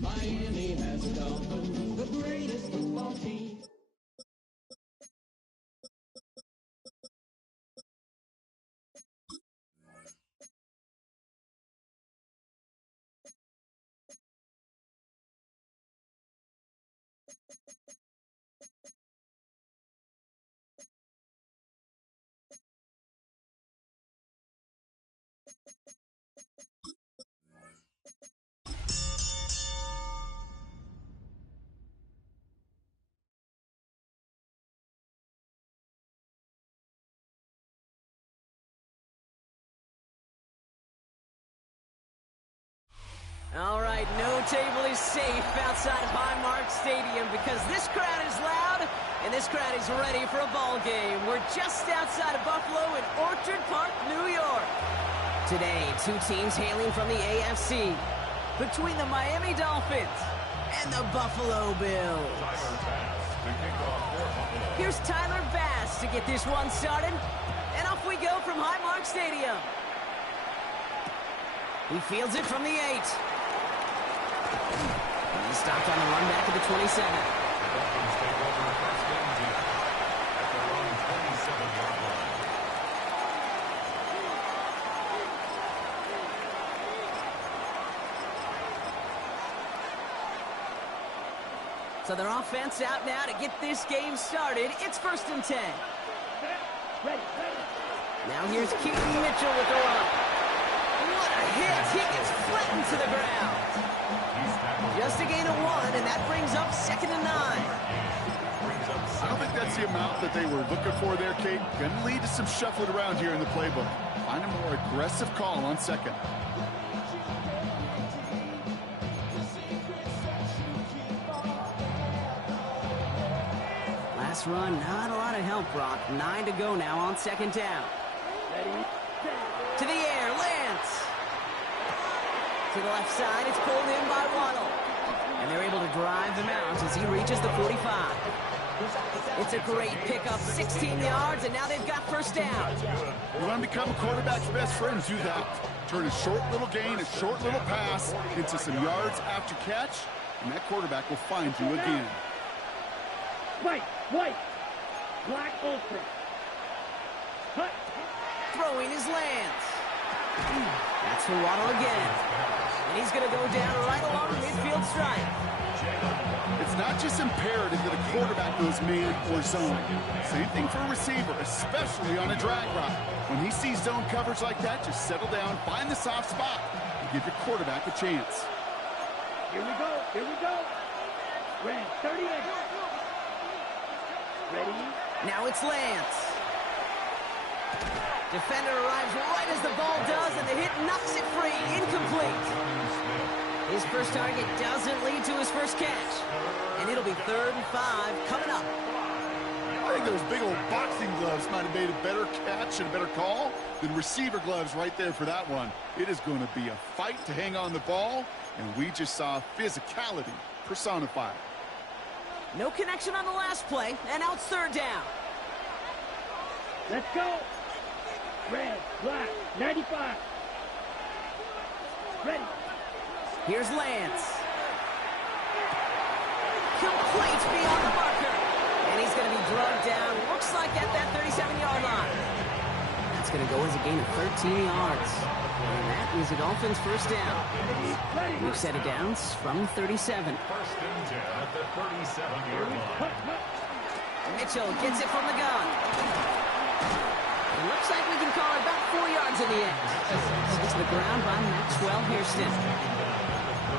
Miami has a Dolphin, the greatest football team. All right, no table is safe outside of Highmark Stadium because this crowd is loud and this crowd is ready for a ball game. We're just outside of Buffalo in Orchard Park, New York. Today, two teams hailing from the AFC. Between the Miami Dolphins and the Buffalo Bills. Here's Tyler Bass to get this one started. And off we go from Highmark Stadium. He fields it from the 8. He stopped on the run back at the 27. So their offense out now to get this game started. It's 1st and 10. Now here's Keaton Mitchell with the run. What a hit! He gets flattened to the ground. Just a gain of 1, and that brings up 2nd and 9. I don't think that's the amount that they were looking for there, Kate. Going to lead to some shuffling around here in the playbook. Find a more aggressive call on 2nd. Last run, not a lot of help, Brock. 9 to go now on 2nd down. To the air, Lance. To the left side, it's pulled in by Waddle. And they're able to drive him out as he reaches the 45. It's a great pickup, 16 yards, and now they've got 1st down. You want to become a quarterback's best friend, do that. Turn a short little gain, a short little pass into some yards after catch, and that quarterback will find you again. White, black ultra. Cut. Throwing his Lance. That's for Waddle again. And he's going to go down right along the midfield stripe. It's not just imperative that a quarterback knows man or zone. Same thing for a receiver, especially on a drag route. When he sees zone coverage like that, just settle down, find the soft spot, and give your quarterback a chance. Here we go. Red, 38. Ready? Now it's Lance. Defender arrives right as the ball does, and the hit knocks it free. Incomplete. His first target doesn't lead to his first catch. And it'll be 3rd and 5 coming up. I think those big old boxing gloves might have made a better catch and a better call than receiver gloves right there for that one. It is going to be a fight to hang on the ball, and we just saw physicality personified. No connection on the last play, and now it's 3rd down. Let's go. Red, black, 95. Ready. Here's Lance. Complete beyond the marker. And he's going to be drugged down, looks like at that 37-yard line. That's going to go as a gain of 13 yards. And that is the Dolphins' 1st down. New set of downs from 37. 1st and 10 at the 37-yard line. Mitchell gets it from the gun. It looks like we can call it about 4 yards in the end. It's to the ground by Maxwell Hairston.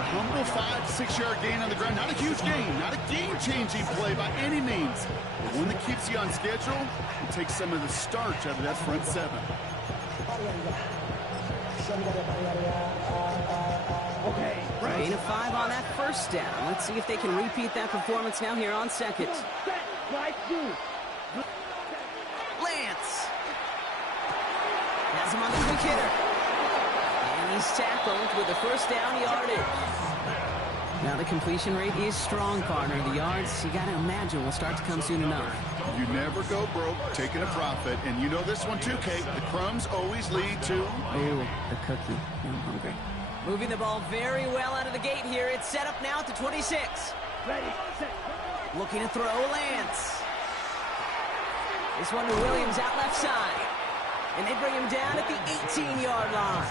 Humble 5 to 6 yard gain on the ground. Not a huge gain, not a game-changing play by any means. But one that keeps you on schedule and takes some of the starch out of that front 7. Okay. Gain of 5 on that 1st down. Let's see if they can repeat that performance now here on 2nd. Lance. Has him on the quick hitter. And he's tackled with the 1st down yardage. Now the completion rate is strong, partner. The yards, you got to imagine, will start to come soon enough. You never go broke taking a profit. And you know this one too, Kate. The crumbs always lead to... Oh, the cookie. I'm hungry. Moving the ball very well out of the gate here. It's set up now at the 26. Ready, set. Looking to throw, Lance. This one to Williams out left side. And they bring him down at the 18-yard line.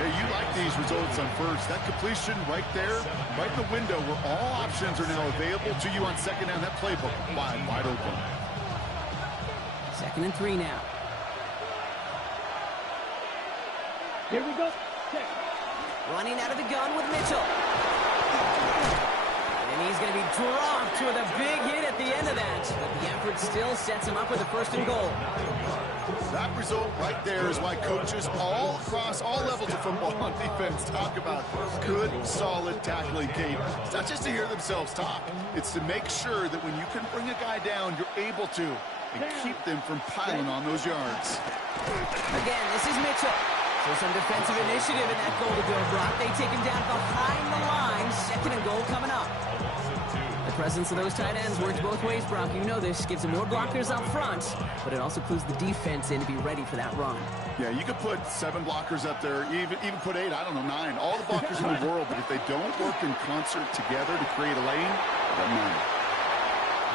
Hey, you like these results on first. That completion right there, right in the window where all options are now available to you on second down. That playbook wide open. 2nd and 3 now. Here we go. Check. Running out of the gun with Mitchell. And he's going to be dropped with a big hit at the end of that. But the effort still sets him up with a 1st and goal. That result right there is why coaches all across all levels of football on defense talk about good, solid tackling game. It's not just to hear themselves talk. It's to make sure that when you can bring a guy down, you're able to and keep them from piling on those yards. Again, this is Mitchell. So some defensive initiative in that goal to go, Brock. They take him down behind the line. 2nd and goal coming up. The presence of those tight ends works both ways, Brock. You know this. Gives them more blockers up front, but it also clues the defense in to be ready for that run. Yeah, you could put 7 blockers up there, even put 8, I don't know, 9. All the blockers in the world, but if they don't work in concert together to create a lane, it doesn't matter.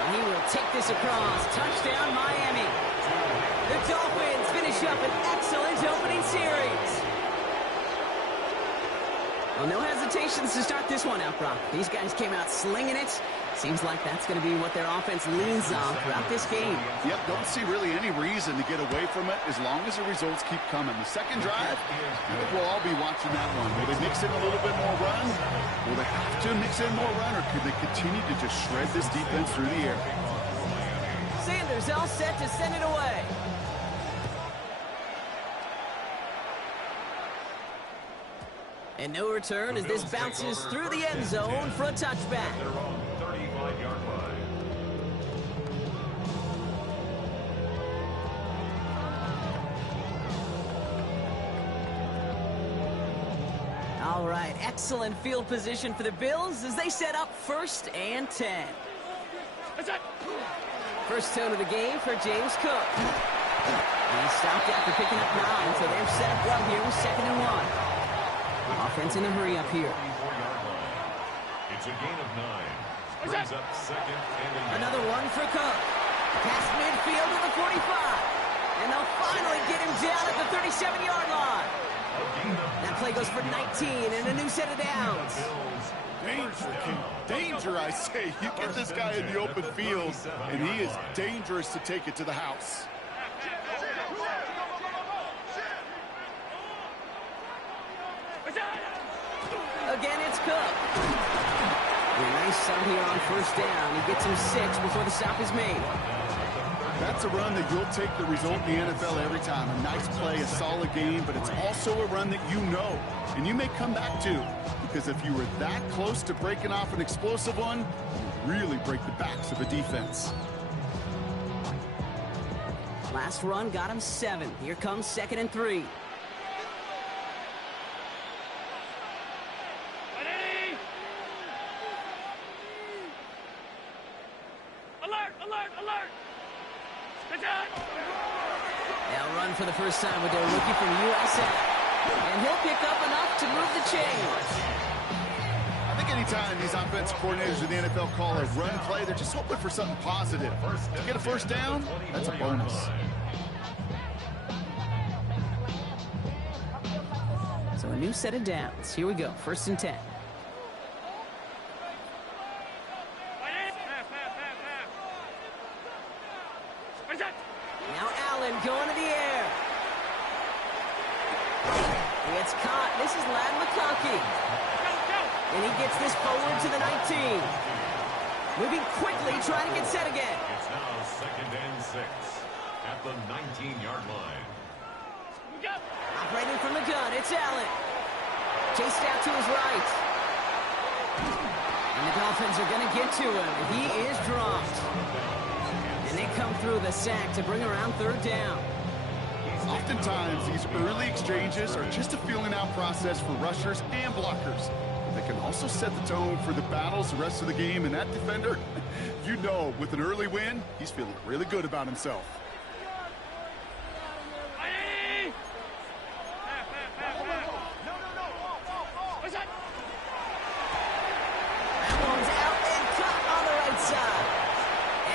And he will take this across. Touchdown, Miami. The Dolphins finish up an excellent opening series. Well, no hesitations to start this one out, Brock. These guys came out slinging it. Seems like that's going to be what their offense leans on throughout this game. Yep, don't see really any reason to get away from it as long as the results keep coming. The second drive, I think we'll all be watching that one. Will they mix in a little bit more run? Will they have to mix in more run, or could they continue to just shred this defense through the air? Sanders all set to send it away. And no return as this bounces through the end zone for a touchback. Their own 35-yard line. All right, excellent field position for the Bills as they set up 1st and 10. First tone of the game for James Cook. He stopped after picking up 9, so they're set up well here with 2nd and 1. Offense in a hurry up here. 34-yard line. It's a gain of 9. Brings up 2nd and 11. Another one for Cook. Past midfield to the 45. And they'll finally get him down at the 37-yard line. That play goes for 19 and a new set of downs. Danger, King. Danger, I say. You get this guy in the open field, and he is dangerous to take it to the house. Again, it's Cook. A nice start here on 1st down. He gets him 6 before the stop is made. That's a run that you'll take the result in the NFL every time. A nice play, a solid game, but it's also a run that you know, and you may come back to, because if you were that close to breaking off an explosive one, you really break the backs of a defense. Last run got him 7. Here comes 2nd and 3. They'll run for the first time with their rookie from USF. And he'll pick up enough to move the chains. I think anytime these offensive coordinators in the NFL call a run play, they're just hoping for something positive. To get a 1st down, that's a bonus. So a new set of downs. Here we go. 1st and 10. Now Allen going to the air. It's caught. This is Ladd McConkey. And he gets this forward to the 19. Moving quickly, trying to get set again. It's now 2nd and 6 at the 19-yard line. Operating from the gun, it's Allen. Chased out to his right. And the Dolphins are going to get to him. He is dropped. And they come through the sack to bring around 3rd down. Oftentimes, these early exchanges are just a feeling out process for rushers and blockers. They can also set the tone for the battles the rest of the game, and that defender, you know, with an early win, he's feeling really good about himself.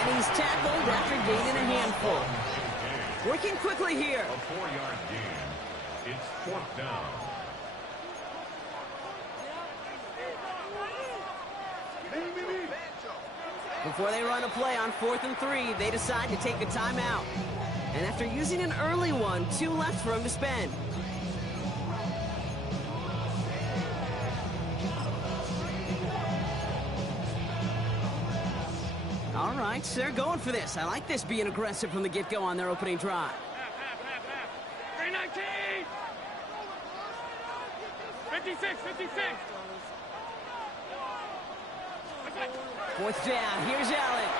And he's tackled after gaining a handful. Working quickly here. A 4-yard gain. It's 4th down. Before they run a play on 4th and 3, they decide to take a timeout. And after using an early one, 2 left for him to spend. All right, they're going for this. I like this being aggressive from the get-go on their opening drive. 319! 56, 56! 4th down, here's Allen.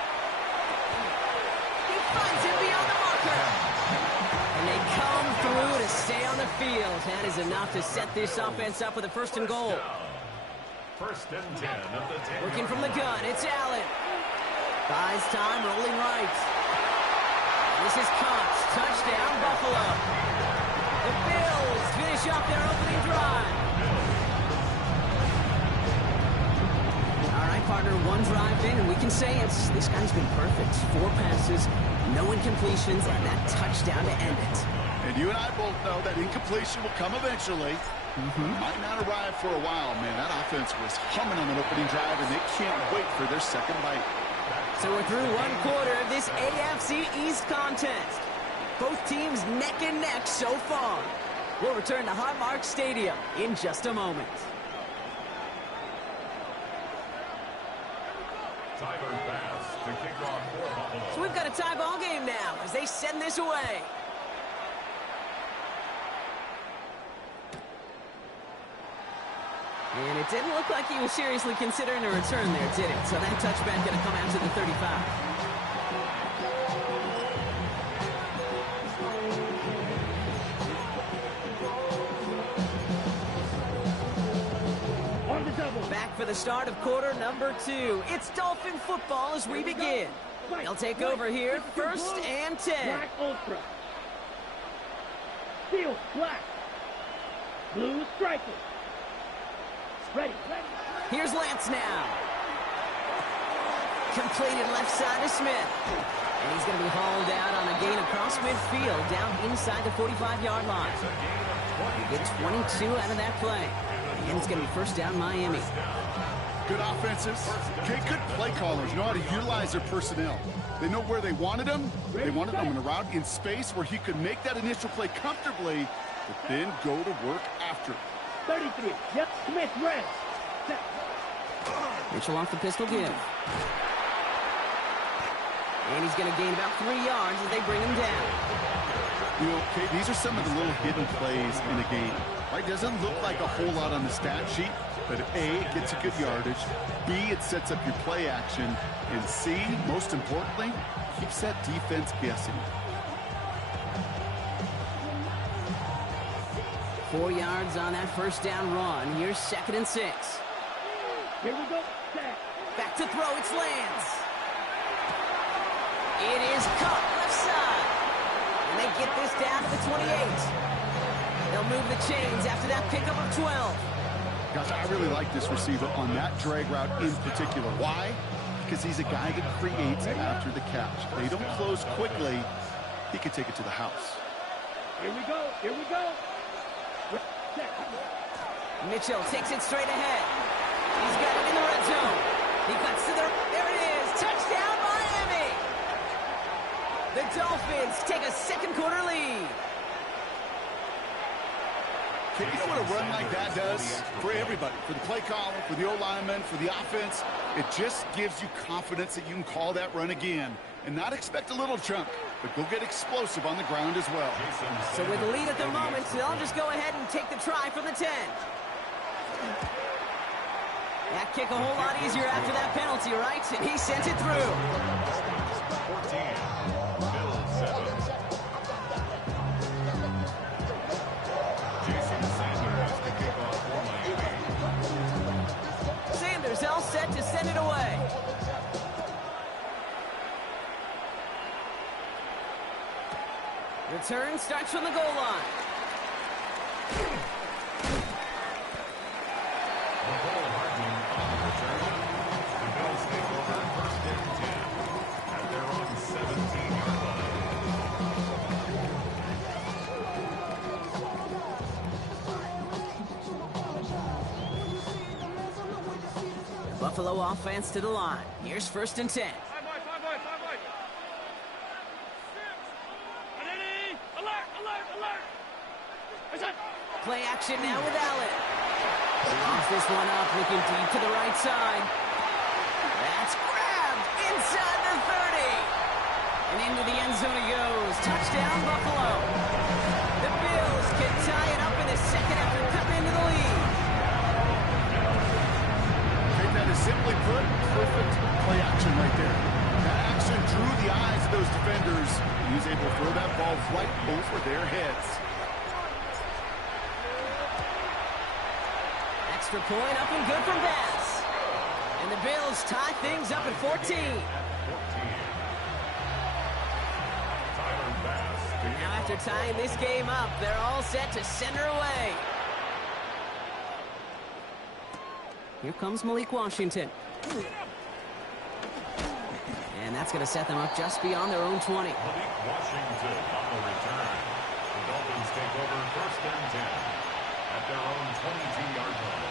He finds him beyond the marker. And they come through to stay on the field. That is enough to set this offense up with a 1st and goal. 1st and 10 at the 10. Working from the gun, it's Allen. Buys time, rolling right. This is Cox, touchdown, Buffalo. The Bills finish off their opening drive. All right, partner, 1 drive in, and we can say this guy's been perfect. 4 passes, no incompletions, and that touchdown to end it. And you and I both know that incompletion will come eventually. Might not arrive for a while, man. That offense was humming on that opening drive, and they can't wait for their second bite. So we're through 1 quarter of this AFC East contest. Both teams neck and neck so far. We'll return to Highmark Stadium in just a moment. Tyler Bass to kick off for Buffalo. So we've got a tie ball game now as they send this away. And it didn't look like he was seriously considering a return there, did it? So that touchback going to come out to the 35. On the double. Back for the start of quarter number 2. It's Dolphin football as we begin. They'll take over here, 1st and 10. Black Ultra. Steel, black. Blue striker. Ready. Here's Lance now. Completed left side to Smith. And he's going to be hauled out on a gain across midfield down inside the 45-yard line. He gets 22 out of that play. And it's going to be 1st down Miami. Good offenses. Okay, good play callers know how to utilize their personnel. They know where they wanted them. They wanted them in a route in space where he could make that initial play comfortably, but then go to work after it. 33. Yep. Smith red. Set. Mitchell off the pistol give. And he's going to gain about 3 yards as they bring him down. You know, okay, these are some of the little hidden plays in a game. Right? Doesn't look like a whole lot on the stat sheet, but A, it gets a good yardage. B, it sets up your play action. And C, most importantly, keeps that defense guessing. 4 yards on that 1st down run. Here's 2nd and 6. Here we go. Set. Back to throw, it's Lance. It is cut left side. And they get this down to the 28. They'll move the chains after that pickup of 12. Guys, I really like this receiver on that drag route in particular. Why? Because he's a guy that creates after the catch. They don't close quickly. He can take it to the house. Here we go. Here we go. Set. Mitchell takes it straight ahead. He's got it in the red zone. He cuts to the... There it is. Touchdown, Miami. The Dolphins take a 2nd quarter lead. Okay, you know what a run like that does for everybody? For the play caller, for the O-lineman, for the offense. It just gives you confidence that you can call that run again and not expect a little chunk, but go get explosive on the ground as well. So with the lead at the moment, they'll just go ahead and take the try from the 10. That kick a whole lot easier after that penalty, right? And he sent it through. 14. Bills 7. Jason Sanders to kick off for Miami. Sanders all set to send it away. Return starts from the goal line. Hartman on the return. The Bills take over 1st and 10 at their Buffalo offense to the line. Here's 1st and 10. Play action now with Allen. Lofts this one up, looking deep to the right side. That's grabbed inside the 30. And into the end zone it goes. Touchdown, Buffalo. The Bills can tie it up in the second after cutting into the lead. Take that as simply put, perfect play action right there. That action drew the eyes of those defenders. He was able to throw that ball right over their heads. Extra point up and good from Bass. And the Bills tie things up at 14. Now after tying this game up, they're all set to center away. Here comes Malik Washington. And that's going to set them up just beyond their own 20. Malik Washington on the return. The Dolphins take over 1st and 10 at their own 22-yard line.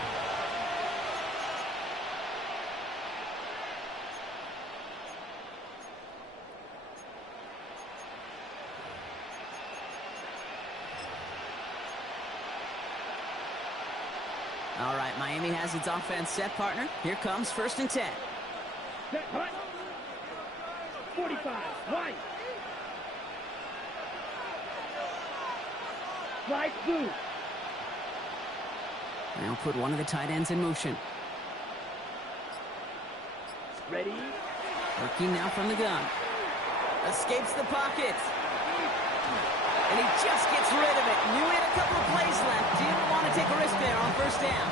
All right, Miami has its offense set, partner. Here comes 1st and 10. Set, hut. 45, right. Right, blue. They'll put one of the tight ends in motion. Ready. Working now from the gun. Escapes the pocket. And he just gets rid of it. Knew he had a couple of plays left. Didn't want to take a risk there on 1st down.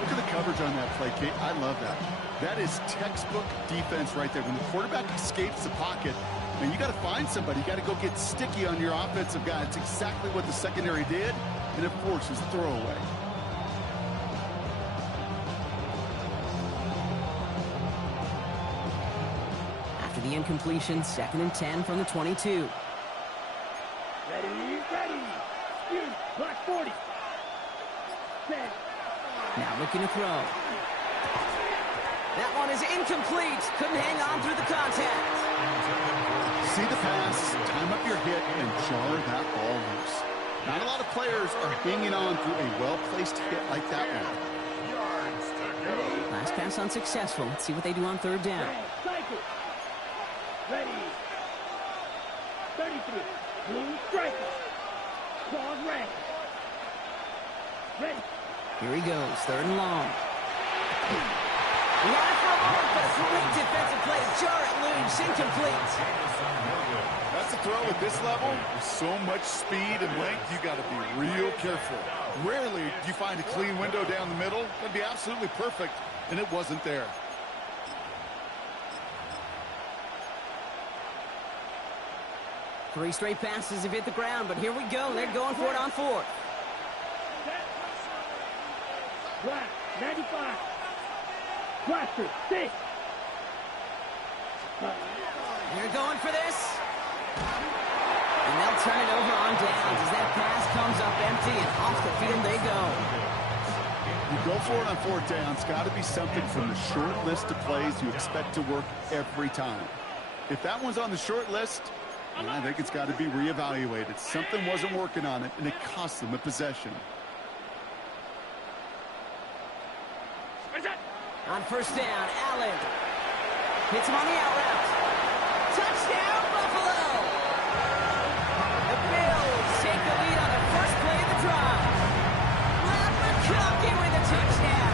Look at the coverage on that play, Kate. I love that. That is textbook defense right there. When the quarterback escapes the pocket, and you got to find somebody. You got to go get sticky on your offensive guy. It's exactly what the secondary did, and it forces throwaway. After the incompletion, 2nd and 10 from the 22. Ready, ready. Block 40. Set. Now looking to throw. That one is incomplete. Couldn't hang on through the contact. See the pass, time up your hit, and jar that ball loose. Not a lot of players are hanging on through a well-placed hit like that one. Last pass unsuccessful. Let's see what they do on 3rd down. Cycle. Ready. 33. Blue striker. Claws red. Ready. Here he goes, 3rd and long. Line for a moment, but a great defensive play. Jar it loose, incomplete. That's a throw at this level. With so much speed and length, you got to be real careful. Rarely do you find a clean window down the middle. That'd be absolutely perfect, and it wasn't there. Three straight passes have hit the ground, but here we go. They're going for it on 4th. Black, 95. Blaster, 6. They're going for this. And they'll turn it over on downs as that pass comes up empty, and off the field they go. You go for it on 4th down. It's got to be something from the short list of plays you expect to work every time. If that one's on the short list, I think it's got to be reevaluated. Something wasn't working on it, and it cost them a possession. On 1st down, Allen hits him on the out route. Touchdown, Buffalo! The Bills take the lead on the first play of the drive. McConkey with a touchdown.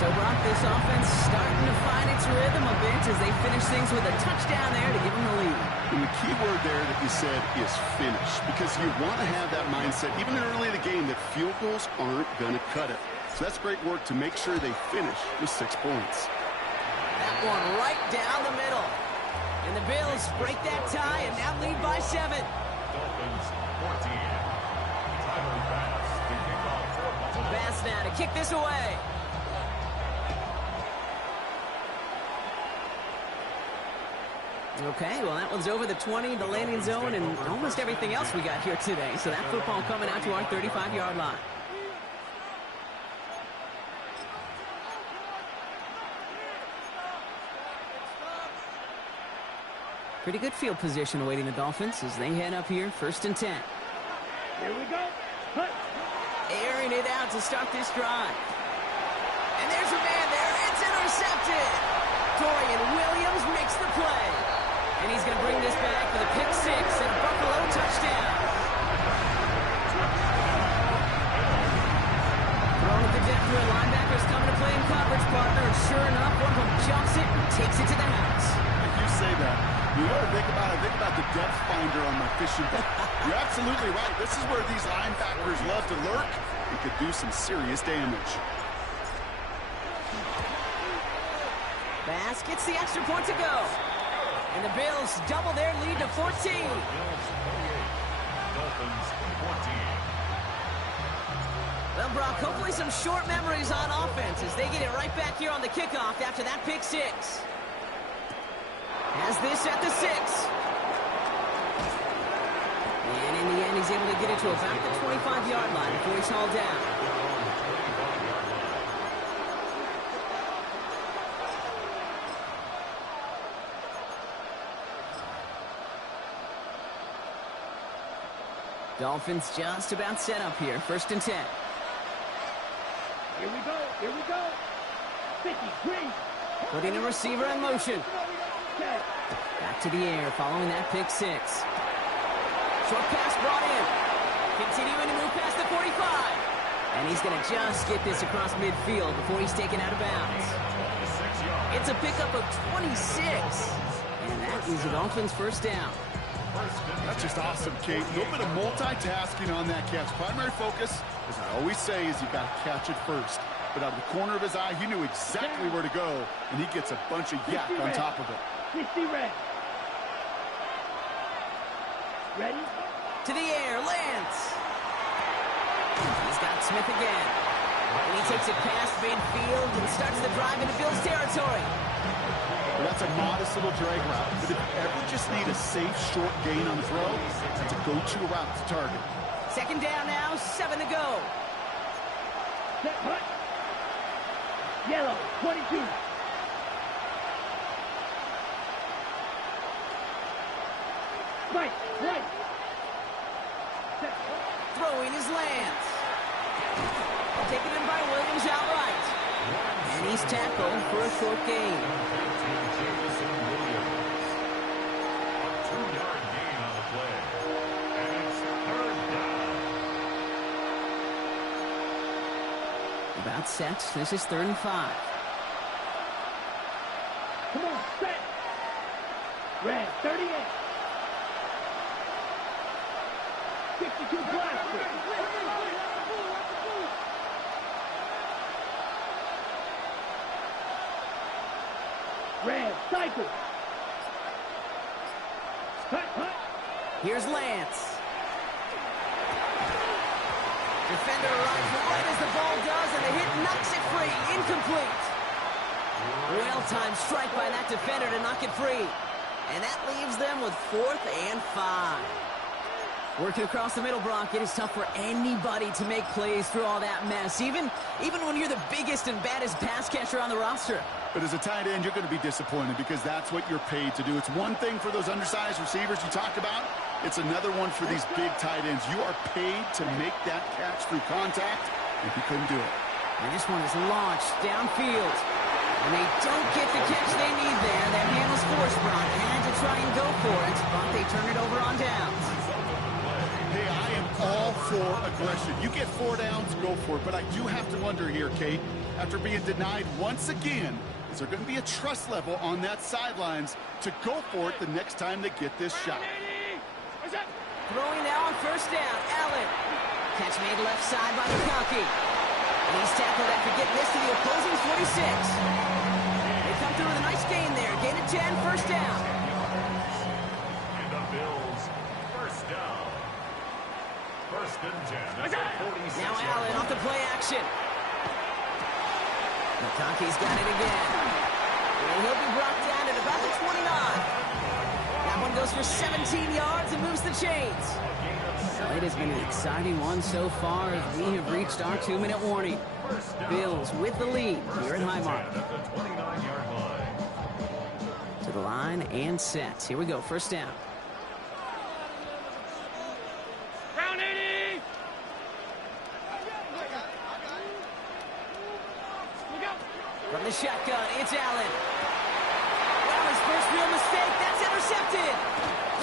So, Brock, this offense starting to find its rhythm a bit as they finish things with a touchdown there to give them the lead. And the key word there that you said is finish, because you want to have that mindset, even early in the game, that field goals aren't going to cut it. So that's great work to make sure they finish with 6 points. That one right down the middle. And the Bills break that tie and now lead by 7. Dolphins 14. Tyler Bass to kick off for Buffalo. Bass now to kick this away. Okay, well, that one's over the 20, the landing zone, and almost everything else we got here today. So that football coming out to our 35-yard line. Pretty good field position awaiting the Dolphins as they head up here, 1st and 10. Here we go. Hut. Airing it out to start this drive. And there's a man there. It's intercepted. Dorian Williams makes the play. And he's going to bring this back for the pick 6 and a Buffalo touchdown. Thrown at the depth where linebackers coming to play in coverage, partner. And sure enough, one of them jumps it and takes it to the house. You say that. You know what I think about the depth finder on my fishing boat. You're absolutely right. This is where these linebackers love to lurk and could do some serious damage. Bass gets the extra point to go. And the Bills double their lead to 14. Bills 28. Dolphins 14. Well, Brock, hopefully some short memories on offense as they get it right back here on the kickoff after that pick 6. Has this at the 6. And in the end, he's able to get it to about the 25-yard line before he's hauled down. Dolphins just about set up here, 1st and 10. Here we go. Here we go. 50, green. Putting a receiver in motion. Okay. Back to the air following that pick 6. Short pass brought in. Continuing to move past the 45. And he's going to just get this across midfield before he's taken out of bounds. It's a pickup of 26. And that is the Dolphins' 1st down. That's just awesome, Kate. A little bit of multitasking on that catch. Primary focus, as I always say, is you got to catch it first. But out of the corner of his eye, he knew exactly where to go, and he gets a bunch of yak on top of it. 60 red. Ready? To the air, Lance. He's got Smith again. And he takes it past midfield and starts the drive into Bills territory. Well, that's a modest little drag route, but if you ever just need a safe, short gain on the throw, that's a go-to route to target. 2nd down now, 7 to go. Set, hut. Yellow, 22. Right, right. Set, Throwing his Lance. Taken in by Williams outright. And he's tackled for a short gain. About set. This is 3rd and 5. Come on, set. Red, 38. 62 blaster. Red, cycle. Hut, hut. Here's Lance. Defender arrives right as the ball does, and the hit knocks it free. Incomplete. Well-timed strike by that defender to knock it free. And that leaves them with 4th and 5. Working across the middle, Brock, it is tough for anybody to make plays through all that mess, even when you're the biggest and baddest pass catcher on the roster. But as a tight end, you're going to be disappointed because that's what you're paid to do. It's one thing for those undersized receivers you talked about. It's another one for these big tight ends. You are paid to make that catch through contact, and he couldn't do it. And this one is launched downfield. And they don't get the catch they need there. That hand was forced, Brock. Had to try and go for it, but they turn it over on downs. Hey, I am all for aggression. You get 4 downs, go for it. But I do have to wonder here, Kate, after being denied once again, is there going to be a trust level on that sidelines to go for it the next time they get this shot? Throwing now on 1st down, Allen. Catch made left side by McConkey. And he's tackled after getting this to the opposing 46. They come through with a nice gain there. Gain of 10, 1st down. And the Bills, 1st down. 1st and 10. Now Allen off the play action. McConkey's got it again. And he'll be brought down at about the 29. That one goes for 17 yards and moves the chains. Well, it has been an exciting one so far as we have reached our 2-minute warning. Bills with the lead here at Highmark. To the line and set. Here we go, first down. Round 80. From the shotgun, it's Allen. Well, his first real mistake, that's intercepted.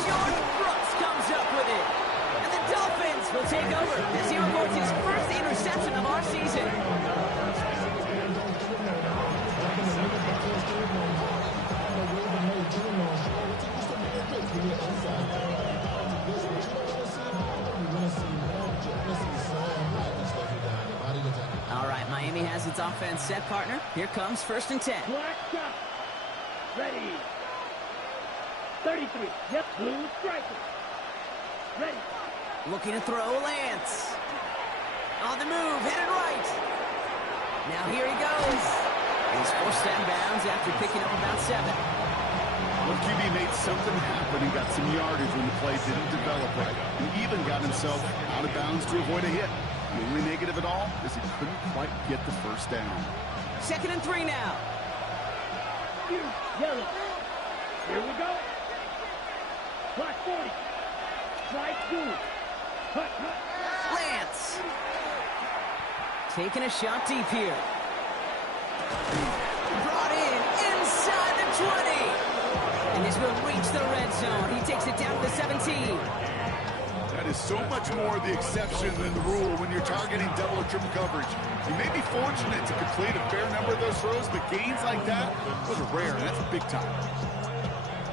Jordan Brooks comes up with it. And the Dolphins will take over as he reports his first interception of our season. All right, Miami has its offense set, partner. Here comes first and 10. Black shot. Ready. 33. Yep, blue striker. Ready. Looking to throw, Lance. On the move, headed right. Now here he goes. He's forced down bounds after picking up about 7. Well, QB made something happen and got some yardage when the play didn't develop right. He even got himself out of bounds to avoid a hit. The only negative at all is he couldn't quite get the first down. 2nd and 3 now. Yellow. Here we go. Black 40. Strike 2. Cut. Lance. Taking a shot deep here. Brought in inside the 20. And this will reach the red zone. He takes it down to the 17. That is so much more the exception than the rule when you're targeting double or triple coverage. You may be fortunate to complete a fair number of those throws, but gains like that, those are rare, and that's big time.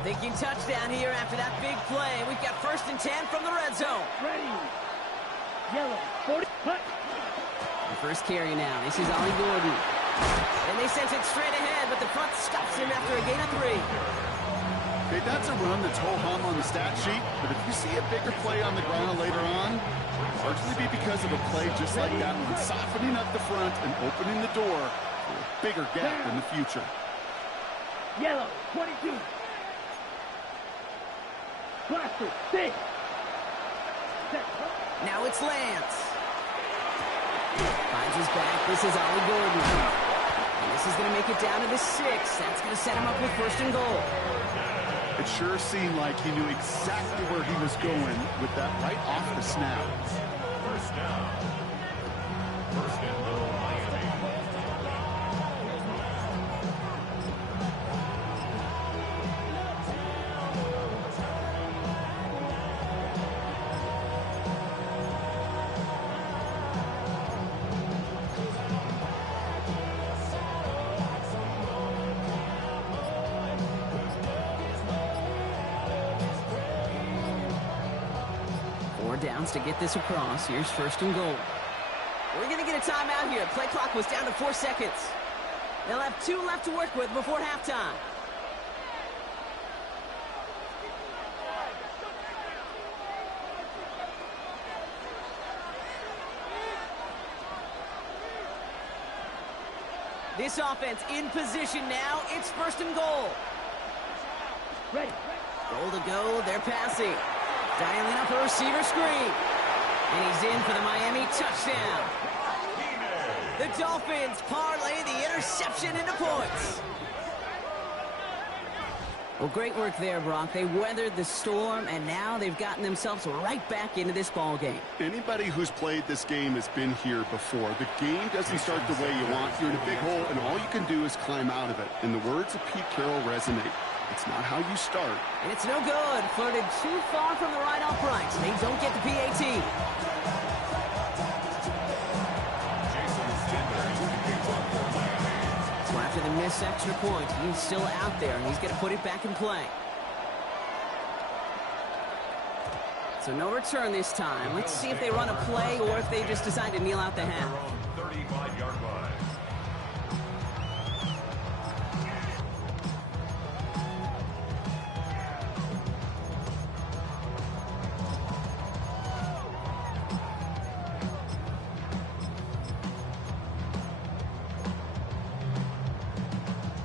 Thinking touchdown here after that big play. We've got 1st and 10 from the red zone. Ready. Yellow. 40. Cut. The first carry now. This is Ollie Gordon. And they sent it straight ahead, but the front stops him after a gain of 3. Okay, that's a run that's ho-hum on the stat sheet, but if you see a bigger play on the ground later on, largely be because of a play just like that one, softening up the front and opening the door for a bigger gap in the future. Yellow. 22. Blaster. 6. Set. Now it's Lance. Finds his back. This is Ollie Gordon. And this is going to make it down to the 6. That's going to set him up with 1st and goal. It sure seemed like he knew exactly where he was going with that right off the snap. First down. First and goal, Miami. 4 downs to get this across. Here's 1st and goal. We're going to get a timeout here. Play clock was down to 4 seconds. They'll have 2 left to work with before halftime. This offense in position now. It's 1st and goal. Ready. Goal to go. They're passing. Dialing up a receiver screen. And he's in for the Miami touchdown. The Dolphins parlay the interception into points. Well, great work there, Brock. They weathered the storm, and now they've gotten themselves right back into this ball game. Anybody who's played this game has been here before. The game doesn't start the way you want. You're in a big hole, and all you can do is climb out of it. And the words of Pete Carroll resonate. It's not how you start. And it's no good. Flirted too far from the right upright. They don't get the PAT. So after the missed extra point, he's still out there, and he's going to put it back in play. So no return this time. Let's see if they run a play or if they just decide to kneel out the half. 35-yard line.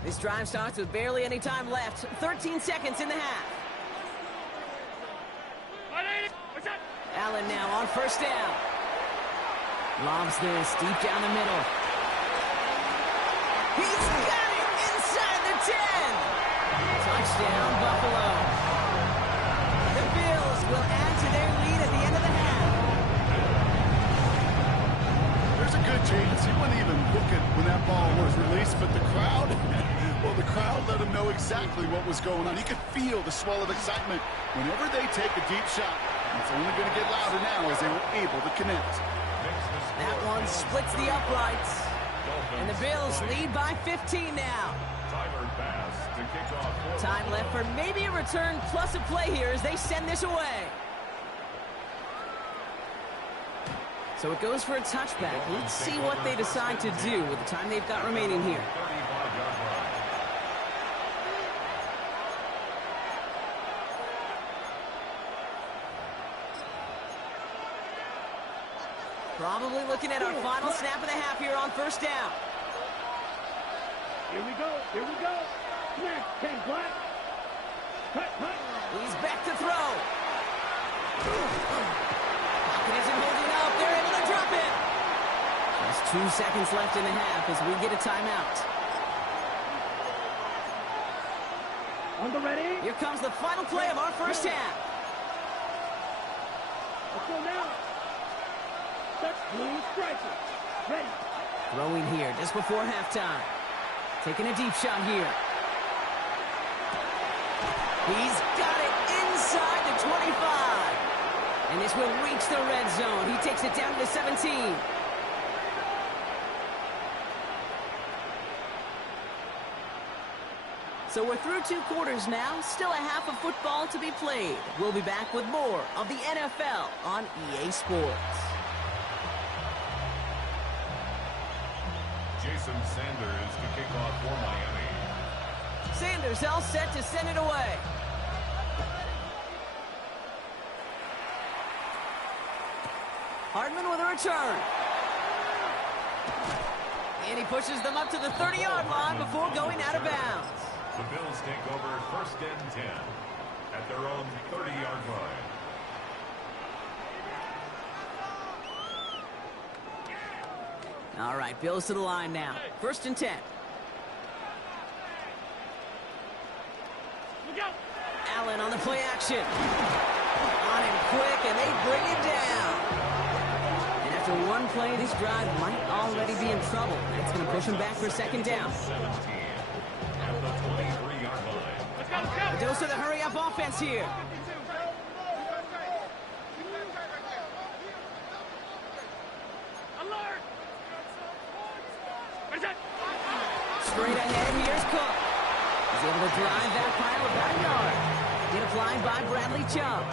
This drive starts with barely any time left. 13 seconds in the half. Allen now on 1st down. Lobs this deep down the middle. He's got it inside the 10. Touchdown, Buffalo. The Bills will add to their lead at the end of the half. There's a good chance he wasn't even looking when that ball was released, but the crowd, well, the crowd let him know exactly what was going on. He could feel the swell of excitement. Whenever they take a deep shot, it's only going to get louder now as they were able to connect. That one splits the uprights. And the Bills lead by 15 now. Time left for maybe a return plus a play here as they send this away. So it goes for a touchback. Let's see what they decide to do with the time they've got remaining here. Probably looking at our final snap of the half here on first down. Here we go. Here we go. Snap. 10 black. Cut. He's back to throw. Pocket isn't holding up. They're able to drop it. Just 2 seconds left in the half as we get a timeout. On the ready. Here comes the final play of our first half. Let's go now. Touch blue striker. Ready. Throwing here just before halftime. Taking a deep shot here. He's got it inside the 25. And this will reach the red zone. He takes it down to the 17. So we're through 2 quarters now. Still a half of football to be played. We'll be back with more of the NFL on EA Sports. Jason Sanders to kick off for Miami. Sanders all set to send it away. Hardman with a return. And he pushes them up to the 30-yard line before going out of bounds. The Bills take over first and 10 at their own 30-yard line. All right, Bills to the line now. First and 10. Allen on the play action. On him quick, and they bring it down. And after one play, this drive might already be in trouble. That's going to push him back for second down. 17 at the 23-yard line. A dose of the hurry-up offense here. Straight ahead, here's Cook. He's able to drive that pile about a yard. Get applied by Bradley Chubb.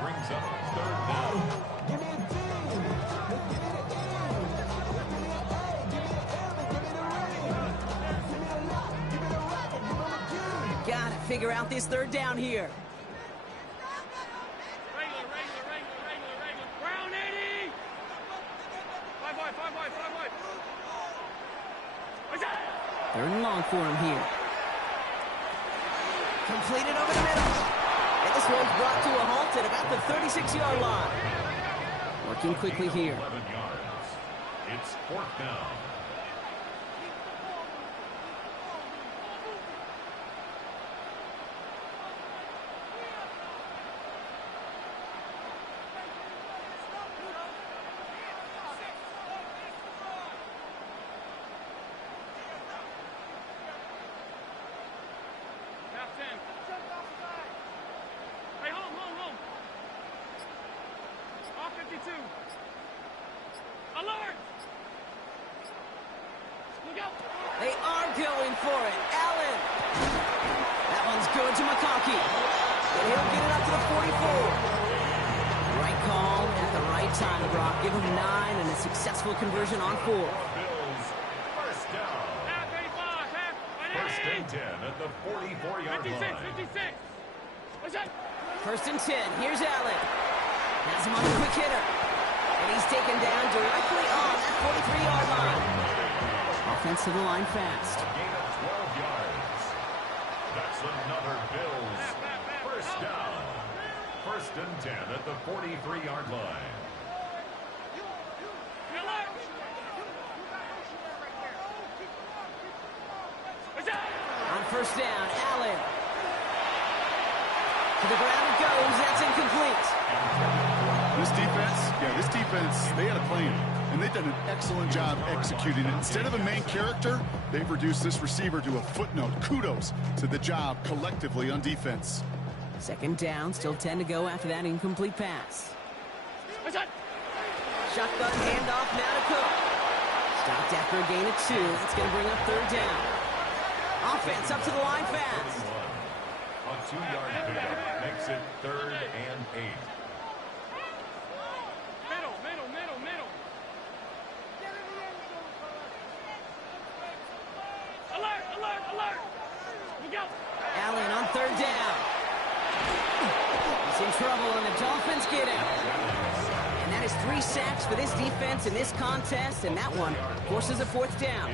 Brings up third down. Gotta figure out this third down here. Regular. Brown 80. 5 wide. Third and long for him here. Completed over the middle. And this one's brought to a halt at about the 36-yard line. Working quickly here. 11 yards. It's fourth down. Hey, home. Off 52. Alert! Look out! They are going for it. Allen. That one's good to McConkey. And he'll get it up to the 44. Right call at the right time, Brock. Give him 9 and a successful conversion on 4. Bills first down. Half 85, half. First and 10 at the 44-yard 56, line. 56. What's that? First and 10. Here's Allen. Has him on the quick hitter. And he's taken down directly on that 43-yard line. Offensive line fast. A gain of 12 yards. That's another Bills first down. First and 10 at the 43-yard line. first down. Allen. To the ground it goes. That's incomplete. This defense, they had a plan, and they've done an excellent job executing it. Instead of a main character, they've reduced this receiver to a footnote. Kudos to the job collectively on defense. Second down, still 10 to go after that incomplete pass. Shotgun handoff now to Cook. Stopped after a gain of 2. That's going to bring up third down. Offense up to the line fast. A 2-yard pickup makes it 3rd and 8. Middle. Alert! Look out! Allen on third down. He's in trouble, and the Dolphins get him. And that is 3 sacks for this defense in this contest, and that one forces a fourth down.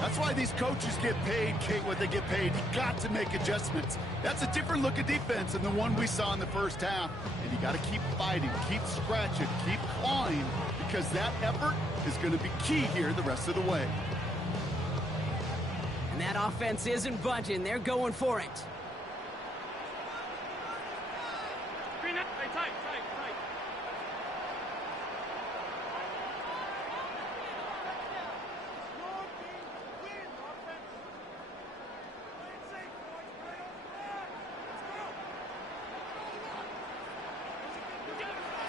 That's why these coaches get paid, Kate, what they get paid. You got to make adjustments. That's a different look at defense than the one we saw in the first half. And you got to keep fighting, keep scratching, keep clawing, because that effort is going to be key here the rest of the way. And that offense isn't budging. They're going for it. Green up. Hey, tight.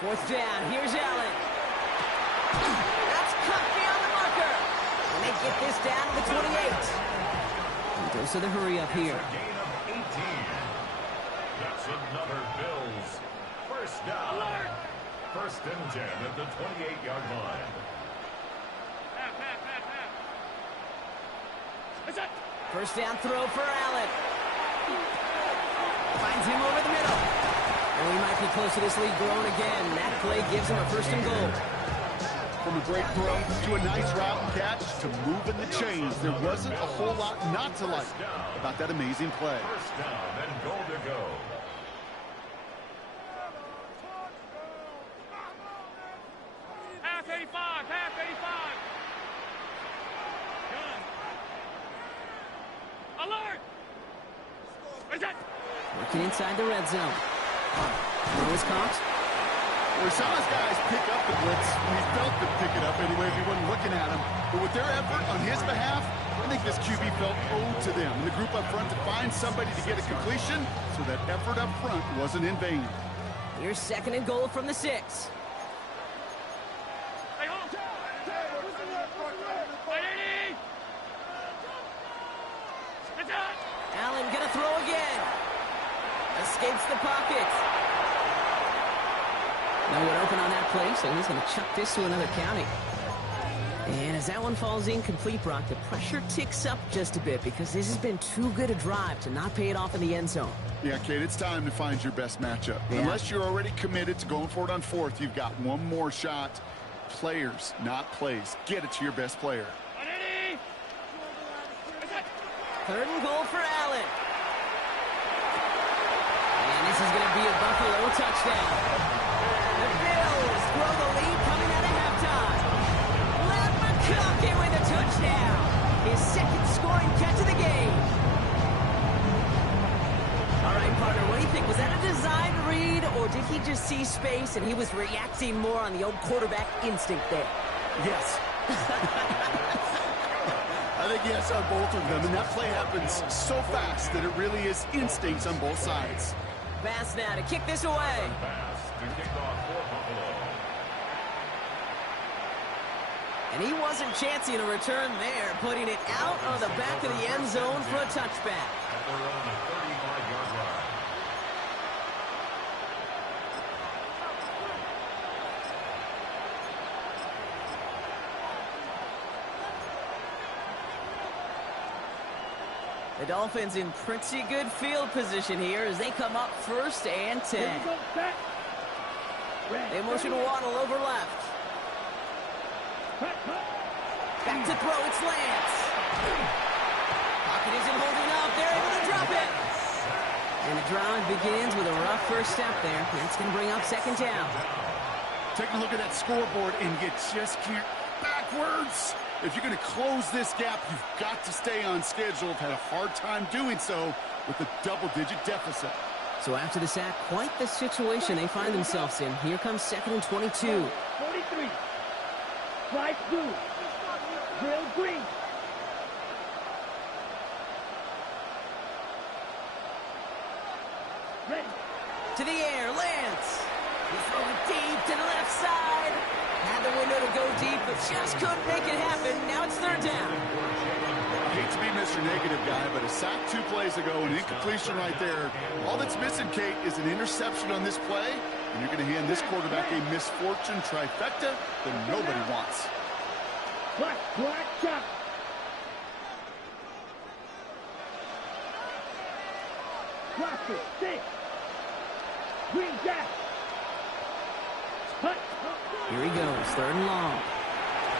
Fourth down. Here's Allen. That's cut beyond the marker. And they get this down to the 28. And dose of the hurry up here. Gain of 18. That's another Bills first down. Alert! 1st and 10 at the 28-yard line. Half. That's it. First down throw for Allen. Finds him over the middle. And we might be close to this lead growing again. That play gives him a 1st and goal. From a great throw to a nice route and catch to moving the chains, there wasn't a whole lot not to like about that amazing play. First down and goal to go. Half 85. Gun. Alert! Is it? Working inside the red zone. Throw is caught. We saw his guys pick up the blitz. We felt them pick it up anyway if he wasn't looking at him. But with their effort on his behalf, I think this QB felt owed to them. And the group up front to find somebody to get a completion, so that effort up front wasn't in vain. Here's 2nd and goal from the 6. Hey, hold on. Hey, it's out. Allen gonna throw again. Escapes the pocket. No one open on that play, so he's going to chuck this to another county. And as that one falls incomplete, Brock, the pressure ticks up just a bit because this has been too good a drive to not pay it off in the end zone. Yeah, Kate, it's time to find your best matchup. Yeah. Unless you're already committed to going for it on 4th, you've got one more shot. Players, not plays. Get it to your best player. 3rd and goal for Allen. And this is going to be a Buffalo touchdown. The Bills throw the lead coming out of halftime. Lev McConkey with a touchdown. His 2nd scoring catch of the game. All right, partner, what do you think? Was that a design read, or did he just see space and he was reacting more on the old quarterback instinct there? Yes. I think yes on both of them, and that play happens so fast that it really is instincts on both sides. Pass now to kick this away. Pass to kick off for Buffalo. And he wasn't chancing a return there, putting it out on the back of the end zone for a touchback. At their own 35-yard line. The Dolphins in pretty good field position here as they come up 1st and 10. They motion Waddle over left. Back to throw, it's Lance. Pocket isn't holding up, they're able to drop it. And the drive begins with a rough first step there. That's going to bring up 2nd down. Take a look at that scoreboard, and you just can't backwards. If you're going to close this gap, you've got to stay on schedule. Have had a hard time doing so with a double-digit deficit. So after the sack, quite the situation they find themselves in. Here comes 2nd and 22. 43. Stripe blue. Drill green. Ready. To the air, Lance. He's going deep to the left side. Had the window to go deep, but just couldn't make it happen. Now it's 3rd down. I hate to be Mr. Negative guy, but a sack 2 plays ago, an incompletion right there. All that's missing, Kate, is an interception on this play, and you're going to hand this quarterback a misfortune trifecta that nobody wants. Black shot. Drop it. 6. Green jack. Hut. Here he goes, 3rd and long.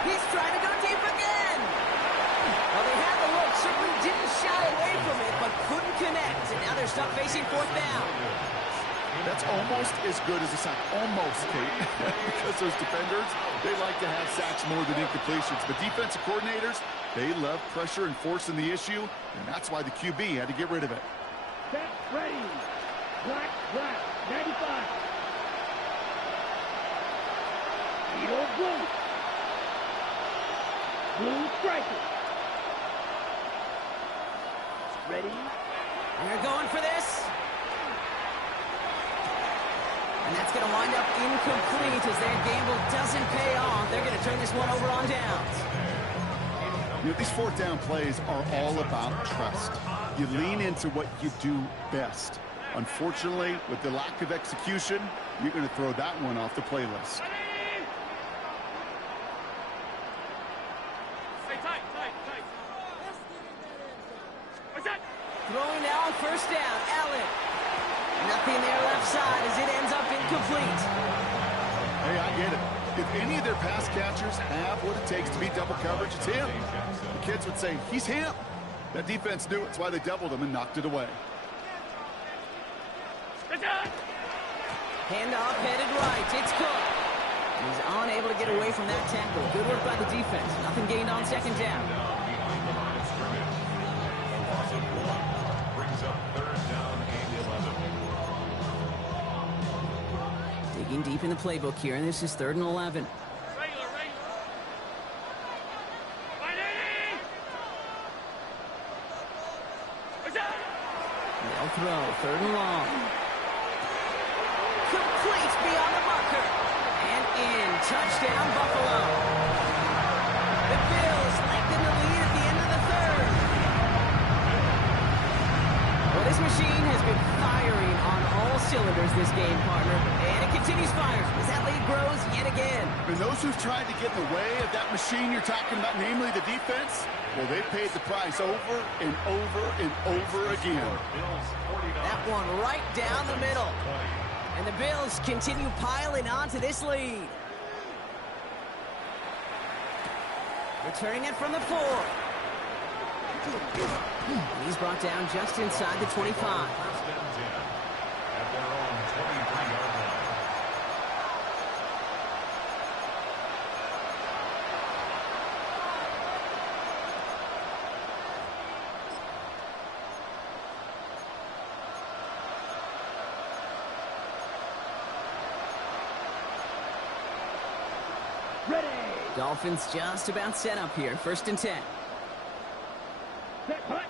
He's trying to go deep again. Well, they had the look, certainly didn't shy away from it, but couldn't connect. And now they're stuck facing 4th down. That's almost as good as a sack. Almost, Kate. Because those defenders, they like to have sacks more than incompletions. But defensive coordinators, they love pressure and forcing the issue, and that's why the QB had to get rid of it. Set ready. Black, 95. Eagle blue. Blue striker. Ready. They're going for this. And that's going to wind up incomplete as their gamble doesn't pay off. They're going to turn this one over on downs. You know, these 4th down plays are all about trust. You lean into what you do best. Unfortunately, with the lack of execution, you're going to throw that one off the playlist. Throwing now on 1st down, Allen. Nothing there left side as it ends up incomplete. Hey, I get it. If any of their pass catchers have what it takes to beat double coverage, it's him. The kids would say, he's him. That defense knew it. That's why they doubled him and knocked it away. Handoff headed right. It's Cook. He's unable to get away from that tackle. Good work by the defense. Nothing gained on 2nd down. Digging deep in the playbook here, and this is 3rd and 11. They'll throw, 3rd and long. Complete beyond the marker. And in. Touchdown, Buffalo. The Bills lengthen the lead at the end of the 3rd. Well, this machine has been firing on all cylinders this game, partner. And it continues firing as that lead grows yet again. And those who've tried to get in the way of that machine you're talking about, namely the defense, well, they've paid the price over and over and over again. That one right down the middle. And the Bills continue piling onto this lead. Returning it from the 4. And he's brought down just inside the 25. At their own 23-yard line. Ready. Dolphins just about set up here. 1st and 10. Set hut.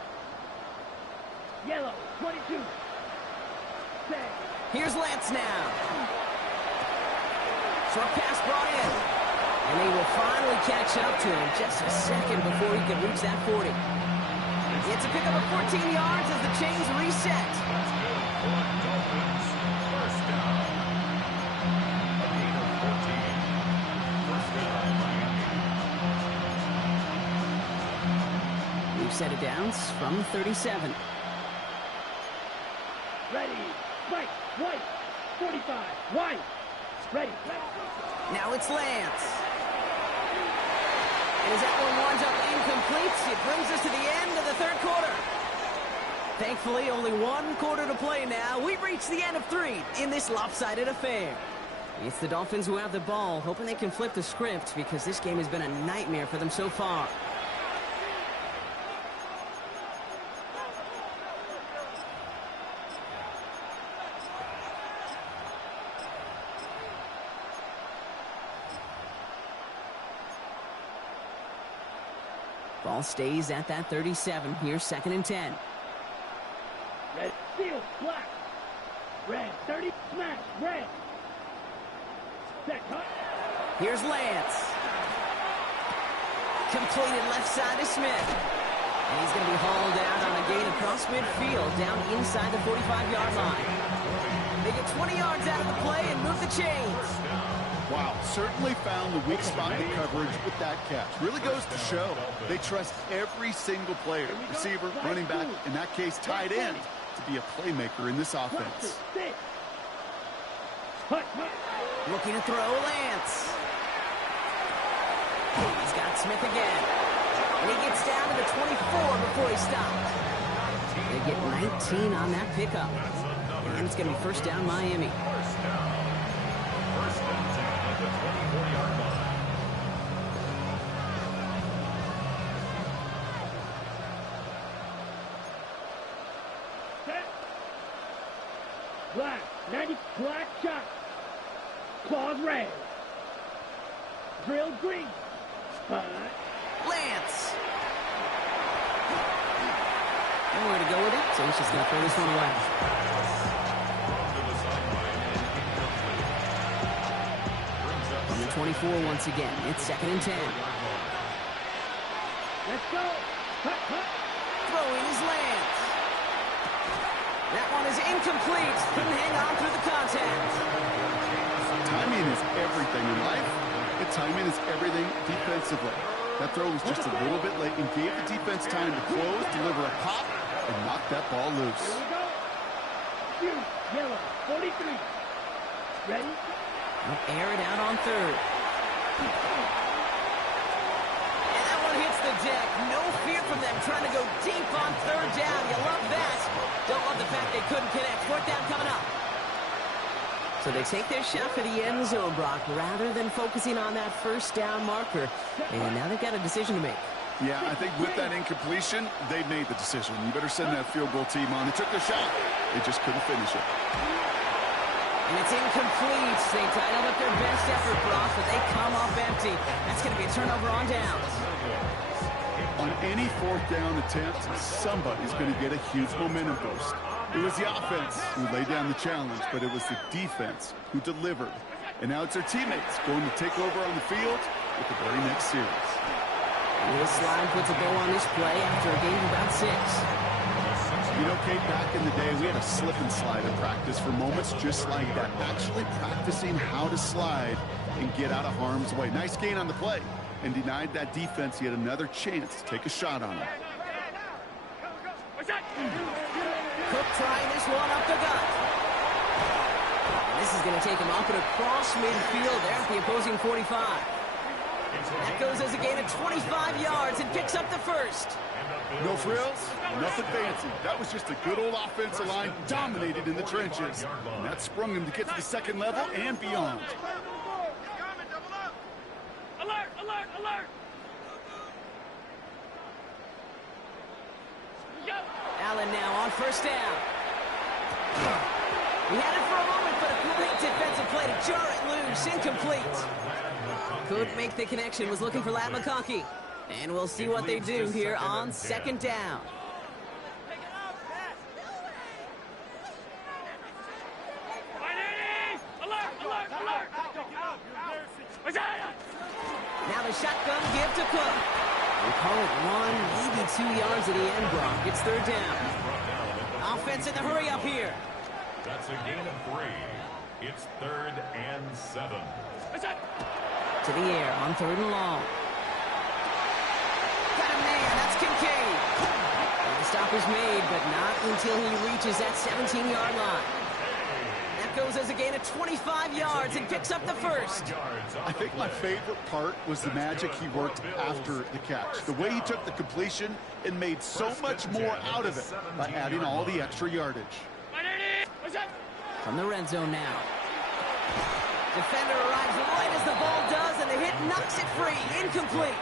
Yellow, 22. Set. Here's Lance now. Short pass brought in. And they will finally catch up to him just a second before he can reach that 40. He gets a pickup of 14 yards as the chains reset. That's good for Dolphins. 1st down. A gain of 14. 1st down, Miami. We've set it down from 37. Ready. Right. White. 45. White. Ready. Now it's Lance. And as that one winds up incomplete, it brings us to the end of the 3rd quarter. Thankfully, only 1 quarter to play now. We've reached the end of 3 in this lopsided affair. It's the Dolphins who have the ball, hoping they can flip the script because this game has been a nightmare for them so far. Ball stays at that 37. Here's 2nd and 10. Red, field, black. Red, 30, smash, red. Set, cut. Here's Lance. Completed left side to Smith. And he's going to be hauled out on a gain across midfield down inside the 45-yard line. They get 20 yards out of the play and move the chains. Wow, certainly found the weak spot in the coverage with that catch. Really goes to show they trust every single player, receiver, running back, in that case tight end, to be a playmaker in this offense. Looking to throw Lance. He's got Smith again. And he gets down to the 24 before he stopped. They get 19 on that pickup. And it's going to be first down Miami. First and 10 at the 24-yard line. Set. Black, 90, black shot. Claws red. Drill green. Lance. Nowhere to go with it, so he's just going to throw this one away. From the 24 once again, it's 2nd and 10. Let's go. Cut, cut. Throwing is Lance. That one is incomplete. Couldn't hang on through the contact. Timing is everything in life, and timing is everything defensively. That throw was just a little bit late and gave the defense time to close, deliver a pop, and knock that ball loose. Here we go. Shoot. Yellow, 43. Ready? They'll air it out on 3rd. And that one hits the deck. No fear from them trying to go deep on 3rd down. You love that. Don't love the fact they couldn't connect. 4th down coming up. So they take their shot for the end zone, Brock, rather than focusing on that first down marker. And now they've got a decision to make. Yeah, I think with that incompletion, they made the decision. You better send that field goal team on. They took their shot. They just couldn't finish it. And it's incomplete. They titled up their best effort, Brock, but they come up empty. That's going to be a turnover on downs. On any 4th down attempt, somebody's going to get a huge momentum boost. It was the offense who laid down the challenge, but it was the defense who delivered. And now it's their teammates going to take over on the field with the very next series. And this slide puts a bow on this play after a gain of about 6. You know, Kate, back in the day, we had a slip and slide in practice for moments just like that. Actually practicing how to slide and get out of harm's way. Nice gain on the play, and denied that defense yet another chance to take a shot on him. Cook trying this one up the gut. And this is going to take him up and across midfield there at the opposing 45. That goes as a gain of 25 yards and picks up the first. No frills, nothing fancy. That was just a good old offensive line dominated in the trenches. And that sprung him to get to the 2nd level and beyond. Alert, alert, alert. Allen now on 1st down. He had it for a moment, but a great defensive play to jar it loose. Incomplete. Couldn't make the connection. Was looking for Lat McConkey. And we'll see what they do here on 2nd down. Alert, alert, alert. Now the shotgun give to Cook. We call it 1, maybe 2 yards at the end, Brock. It's 3rd down. Offense in the hurry up here. That's a gain of 3. It's 3rd and 7. To the air on 3rd and long. Got a man. That's Kincaid. And the stop is made, but not until he reaches that 17-yard line. That goes as a gain of 25 yards and picks up the first. I think my favorite part was the magic he worked after the catch. The way he took the completion and made so much more out of it by adding all the extra yardage. From the red zone now. Defender arrives right as the ball does, and the hit knocks it free. Incomplete.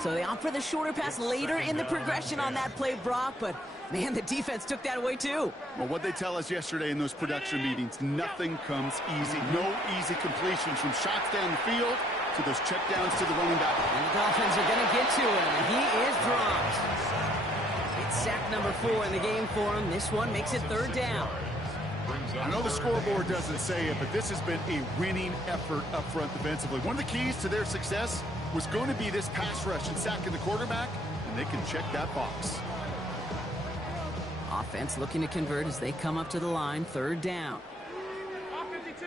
So they opt for the shorter pass later in the progression on that play, Brock, but man, the defense took that away too. Well, what they tell us yesterday in those production meetings, nothing comes easy. No easy completions from shots down the field to those checkdowns to the running back. And the Dolphins are going to get to him, and he is dropped. It's sack number 4 in the game for him. This one makes it 3rd down. I know the scoreboard doesn't say it, but this has been a winning effort up front defensively. One of the keys to their success was going to be this pass rush and sacking the quarterback, and they can check that box. Offense looking to convert as they come up to the line, 3rd down. 52.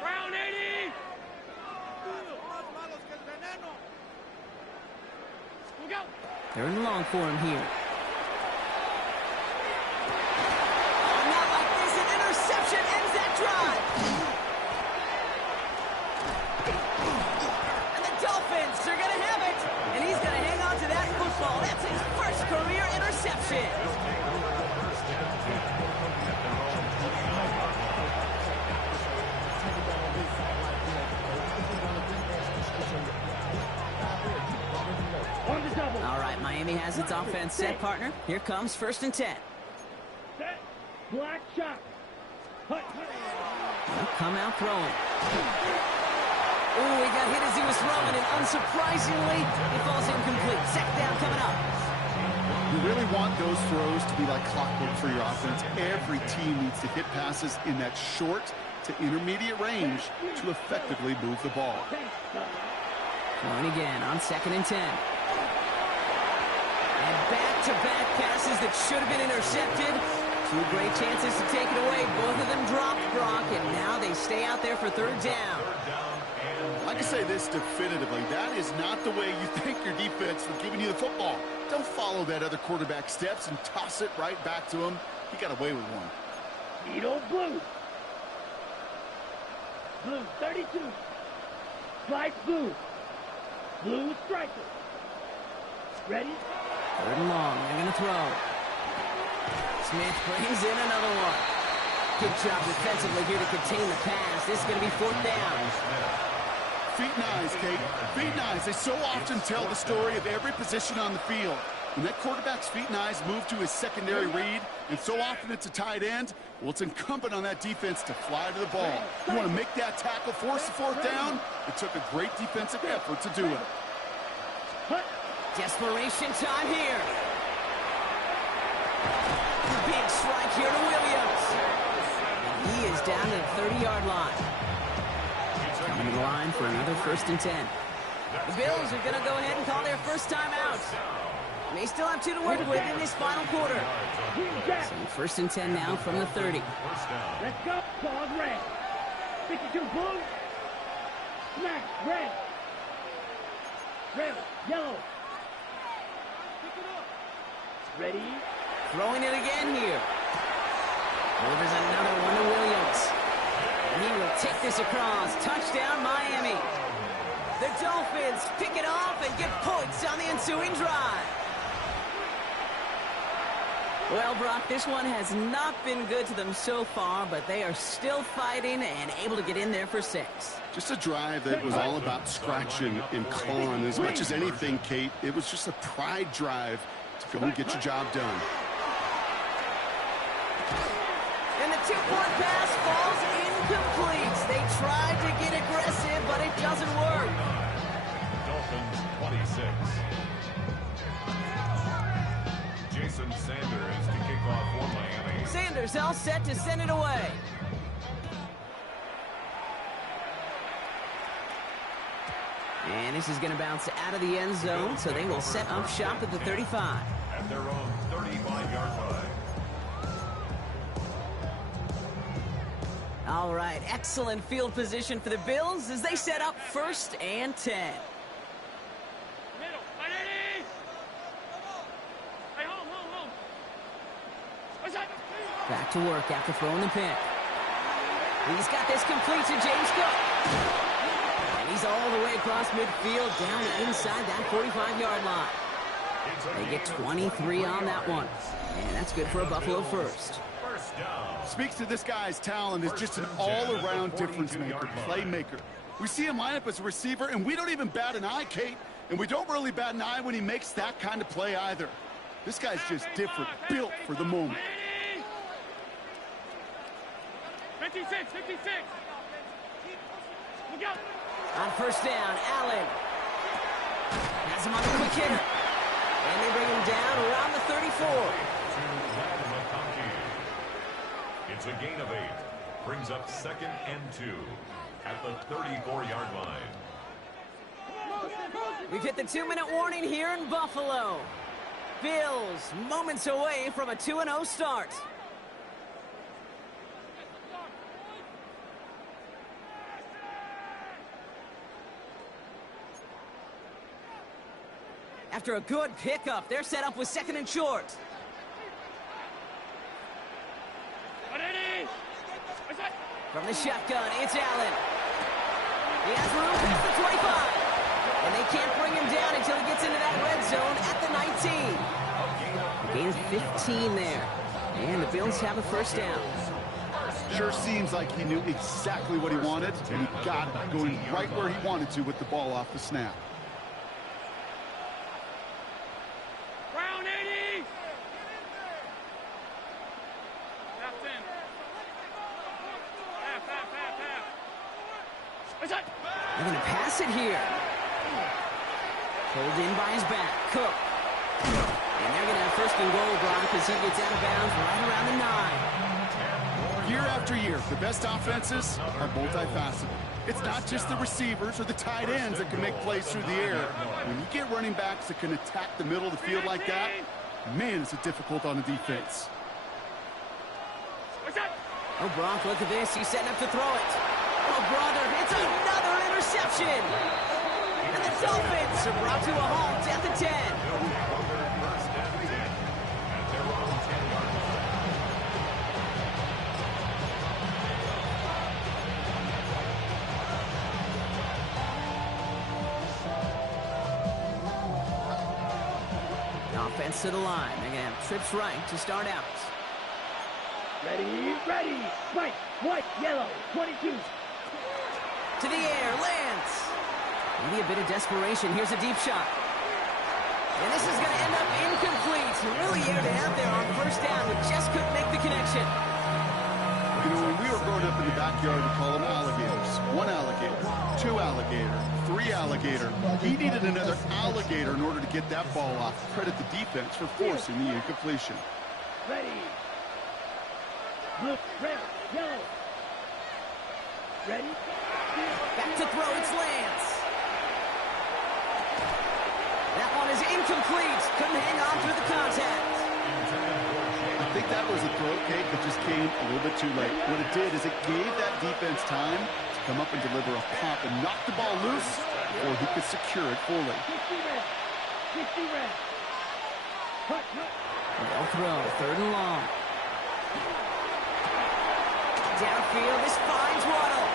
Brown 80. Look out. They're in long for him here. Ends that drive. And the Dolphins are going to have it. And he's going to hang on to that football. That's his first career interception. All right, Miami has its offense set, partner. Here comes 1st and 10. Set. Black shot. They'll come out throwing. Ooh, he got hit as he was throwing, and unsurprisingly, he falls incomplete. Second down coming up. You really want those throws to be like clockwork for your offense. Every team needs to hit passes in that short to intermediate range to effectively move the ball. Throwing again on 2nd and 10. And back-to-back passes that should have been intercepted. 2 great chances to take it away. Both of them dropped, Brock, and now they stay out there for 3rd down. I can say this definitively. That is not the way you thank your defense for giving you the football. Don't follow that other quarterback's steps and toss it right back to him. He got away with one. Edo blue. Blue 32. Strike blue. Blue striker. Ready? 3rd and long. They're going to throw. Smith brings in another one. Good job defensively here to contain the pass. This is going to be 4th down. Feet and eyes, Kate. Feet and eyes. They so often tell the story of every position on the field. When that quarterback's feet and eyes move to his secondary read, and so often it's a tight end, well, it's incumbent on that defense to fly to the ball. You want to make that tackle, force the 4th down? It took a great defensive effort to do it. Desperation time here. Big strike here to Williams. And he is down to the 30-yard line. Coming to the line for another 1st and 10. The Bills are going to go ahead and call their first timeout. They still have 2 to work with in this final quarter. So 1st and 10 now from the 30. Let's go. Dog red. 52 blue. Smack red. Red. Yellow. Ready? Throwing it again here. Delivers another one to Williams. And he will take this across. Touchdown, Miami. The Dolphins pick it off and get points on the ensuing drive. Well, Brock, this one has not been good to them so far, but they are still fighting and able to get in there for 6. Just a drive that was all about scratching and clawing. As much as anything, Kate, it was just a pride drive to go and get your job done. And the 2-point pass falls incomplete. They tried to get aggressive, but it doesn't work. Dolphins 26. Jason Sanders to kick off for Miami. Sanders all set to send it away. And this is going to bounce out of the end zone, so they will set up shop at the 35. At their own 35-yard line. All right, excellent field position for the Bills as they set up 1st and 10. Middle. Ready? Hey, home. What's up? Back to work after throwing the pick. He's got this complete to James Cook. And he's all the way across midfield down inside that 45-yard line. They get 23 on that one. And that's good for a Buffalo first. First down. Speaks to this guy's talent as just an all-around difference maker, playmaker. We see him line up as a receiver, and we don't even bat an eye, Kate. And we don't really bat an eye when he makes that kind of play either. This guy's just different, built for the moment. 56, 56. Look out. On first down, Allen. Has him on the quick hitter. And they bring him down around the 34. It's a gain of 8. Brings up 2nd and 2 at the 34-yard line. We've hit the 2-minute warning here in Buffalo. Bills moments away from a 2-0 start. After a good pickup, they're set up with 2nd and short. From the shotgun, it's Allen. He has room past the 25. And they can't bring him down until he gets into that red zone at the 19. Gain of 15 there. And the Bills have a first down. Sure seems like he knew exactly what he wanted, and he got it, going right where he wanted to with the ball off the snap. Round 80. That's in. Half. They're going to pass it here. Pulled in by his back. Cook. And they're going to have first and goal, Brock, as he gets out of bounds right around the 9. Year after year, the best offenses are multifaceted. It's not just the receivers or the tight ends that can make plays through the air. When you get running backs that can attack the middle of the field like that, man, is it difficult on the defense. Oh, Brock, look at this. He's setting up to throw it. Oh, brother, it's another interception. And the Dolphins are brought to a halt at the 10. Offense to the line. They're going to have trips right to start out. Ready. White, yellow, 22. To the air, Lance. Maybe a bit of desperation. Here's a deep shot. And this is going to end up incomplete. Really aired it out there on first down, but just couldn't make the connection. You know, when we were growing up in the backyard, we call them alligators. 1 alligator, 2 alligator, 3 alligator. He needed another alligator in order to get that ball off. Credit the defense for forcing the incompletion. Ready. Blue, red, yellow. Ready. Back to throw, it's Lance. That one is incomplete. Couldn't hang on through the contact. I think that was a throw, Kate, that just came a little bit too late. What it did is it gave that defense time to come up and deliver a pop and knock the ball loose before he could secure it fully. 60 red. Cut. They'll throw, 3rd and long. Downfield, this finds Waddle.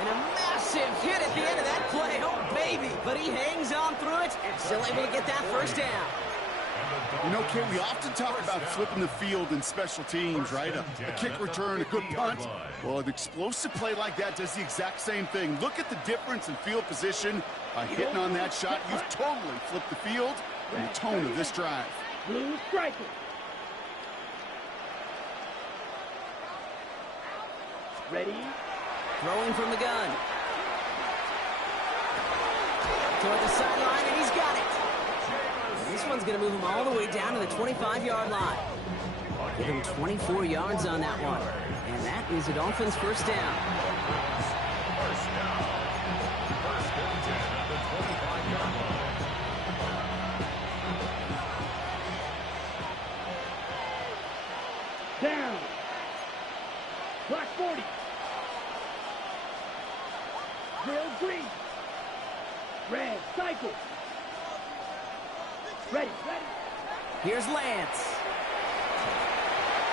And a massive hit at the end of that play. Oh, baby. But he hangs on through it and still able to get that first down. You know, Kate, we often talk about flipping the field in special teams, right? A kick return, a good punt. Well, an explosive play like that does the exact same thing. Look at the difference in field position. By hitting on that shot, you've totally flipped the field and the tone of this drive. Blue striker. Ready. Throwing from the gun. Toward the sideline, and he's got it. This one's going to move him all the way down to the 25-yard line. Give him 24 yards on that one. And that is a Dolphins first down. First down. First and 10 at the 25-yard line. Down. Black 40. Grill green. Red cycle. Ready. Here's Lance.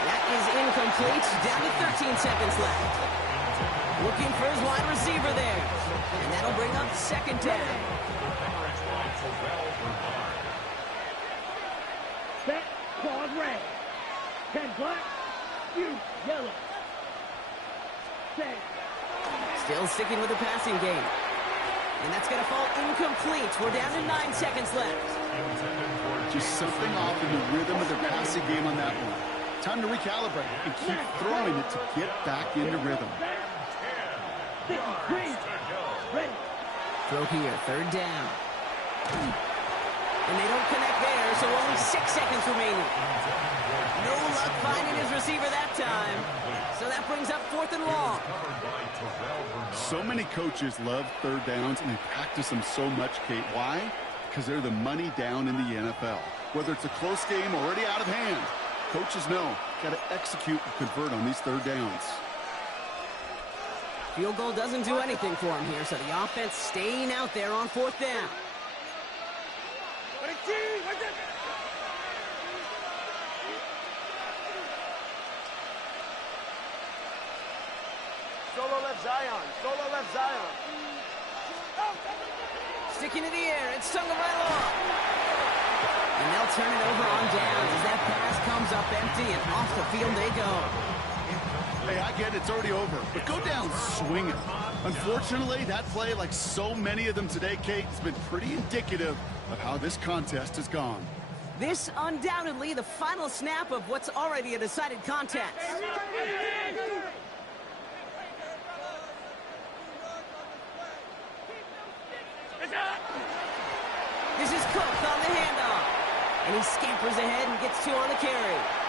That is incomplete. Down to 13 seconds left. Looking for his wide receiver there. And that'll bring up 2nd down. Terrence White for well for 10 black, you yellow. Set. Still sticking with the passing game. And that's going to fall incomplete. We're down to 9 seconds left. Just something off in the rhythm of their passing game on that one. Time to recalibrate and keep throwing it to get back into rhythm. Ready. Throw here, third down. And they don't connect there, so only 6 seconds remaining. No luck finding his receiver that time. So that brings up 4th and long. So many coaches love third downs, and they practice them so much, Kate. Why? Because they're the money down in the NFL. Whether it's a close game already out of hand, coaches know, got to execute and convert on these third downs. Field goal doesn't do anything for him here, so the offense staying out there on 4th down. Solo left Zion. Solo left Zion. Sticking in the air, it's Tagovailoa. And they'll turn it over on downs as that pass comes up empty and off the field they go. Hey, I get it's already over, but go down swinging. Unfortunately, that play, like so many of them today, Kate, has been pretty indicative of how this contest has gone. This undoubtedly the final snap of what's already a decided contest. This is Cook on the handoff. And he scampers ahead and gets 2 on the carry.